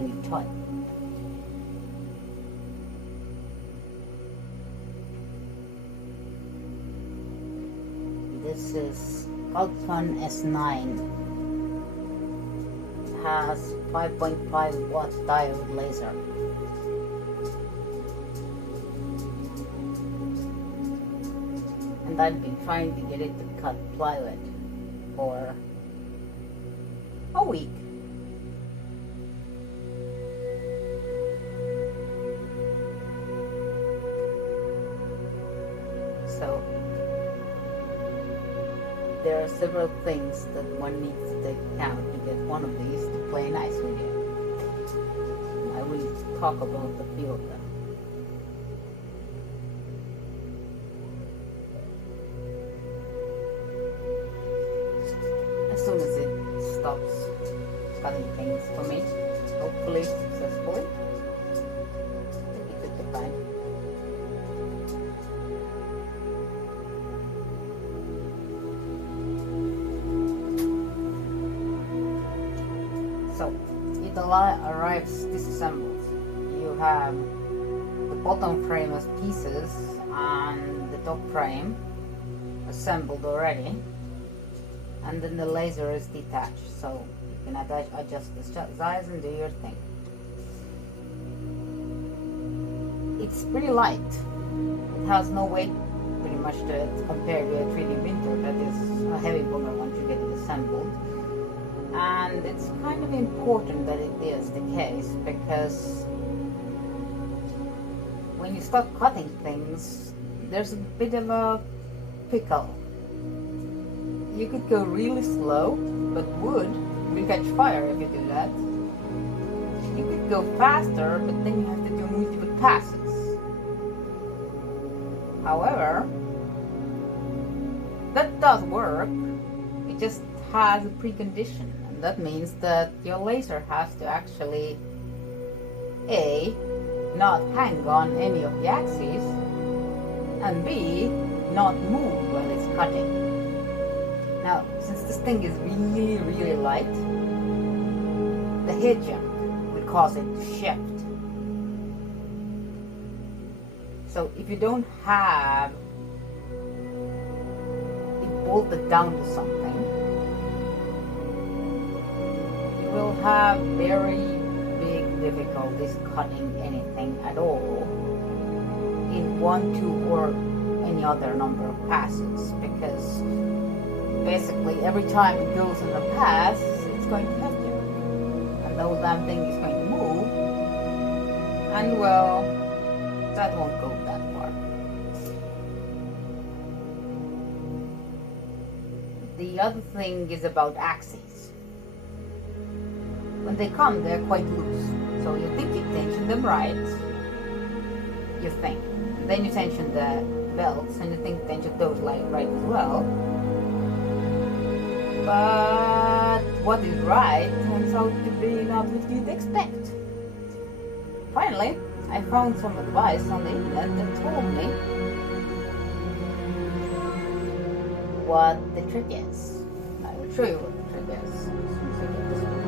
a new toy. This is Sculpfun S9. It has 5.5 watt diode laser. And I've been trying to get it to cut plywood for a week. So there are several things that one needs to take account to get one of these to play nice with you. I will talk about a few of them. As soon as it stops cutting things for me, hopefully successfully, it took the time. So it arrives disassembled. You have the bottom frame as pieces and the top frame assembled already, and then the laser is detached, so you can adjust the size and do your thing. It's pretty light. It has no weight pretty much to it compared to a 3D printer that is a heavy booger once you get it assembled. And it's kind of important that it is the case, because when you start cutting things, there's a bit of a pickle. You could go really slow, but wood will catch fire if you do that. You could go faster, but then you have to do multiple passes. However, that does work. It just has a precondition, and that means that your laser has to actually A, not hang on any of the axes, and B, not move when it's cutting. Now, since this thing is really, really light, the head jump will cause it to shift. So if you don't have it bolted down to something, you will have very big difficulties cutting anything at all in 1, 2, or any other number of passes, because basically every time it goes in a pass, it's going to hit you, and the whole damn thing is going to move, and well, that won't go that far. The other thing is about axes. When they come, they're quite loose, so you think you tension them right, you think, and then you tension the belts, and you think tension those right as well. But what is right turns out to be not what you'd expect. Finally, I found some advice on the internet that told me what the trick is. I will show you what the trick is as soon as I get this one.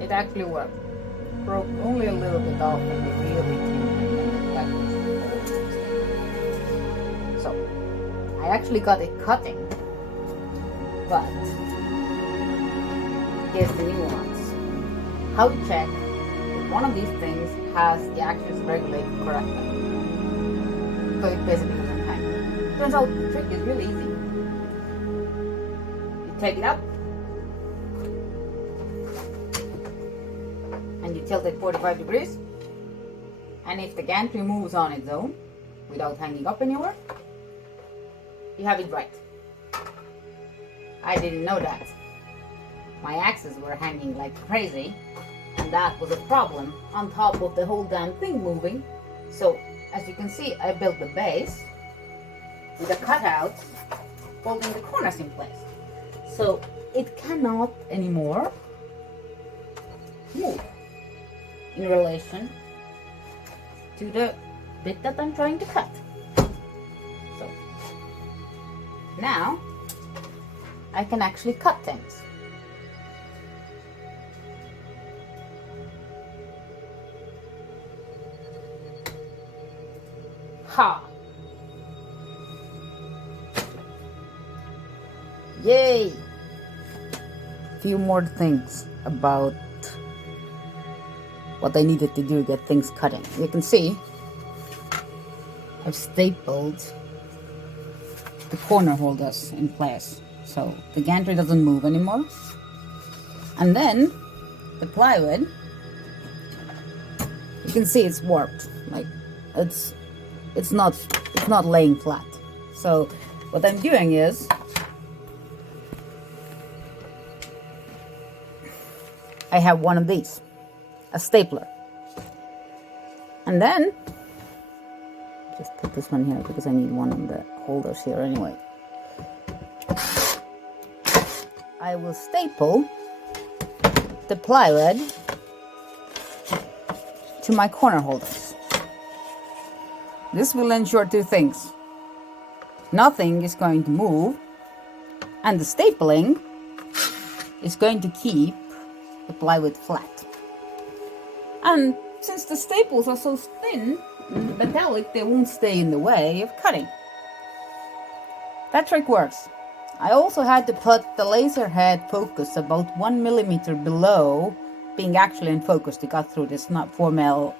It actually worked. Broke only a little bit off and you really clean it. So I actually got it cutting, but here's the nuance. How to check if one of these things has the axis regulated correctly, so it basically doesn't hang. Turns out the trick is really easy. You take it up and you tilt it 45 degrees, and if the gantry moves on its own without hanging up anywhere, you have it right. I didn't know that. My axes were hanging like crazy, and that was a problem on top of the whole damn thing moving. So as you can see, I built the base with a cutout holding the corners in place. So it cannot anymore move in relation to the bit that I'm trying to cut. So now I can actually cut things. Ha! Yay! Few more things about what I needed to do to get things cutting. You can see I've stapled the corner holders in place, so the gantry doesn't move anymore. And then the plywood, you can see it's warped, like it's not laying flat. So what I'm doing is I have one of these, a stapler, and then just put this one here because I need one of the holders here anyway. I will staple the plywood to my corner holders. This will ensure two things: nothing is going to move, and the stapling is going to keep the plywood flat. And since the staples are so thin and metallic, they won't stay in the way of cutting. That trick works. I also had to put the laser head focus about 1 millimeter below being actually in focus to cut through this not 4mm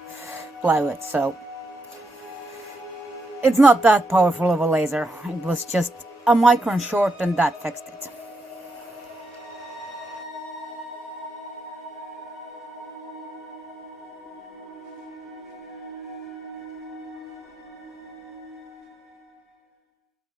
plywood, so it's not that powerful of a laser. It was just a micron short and that fixed it.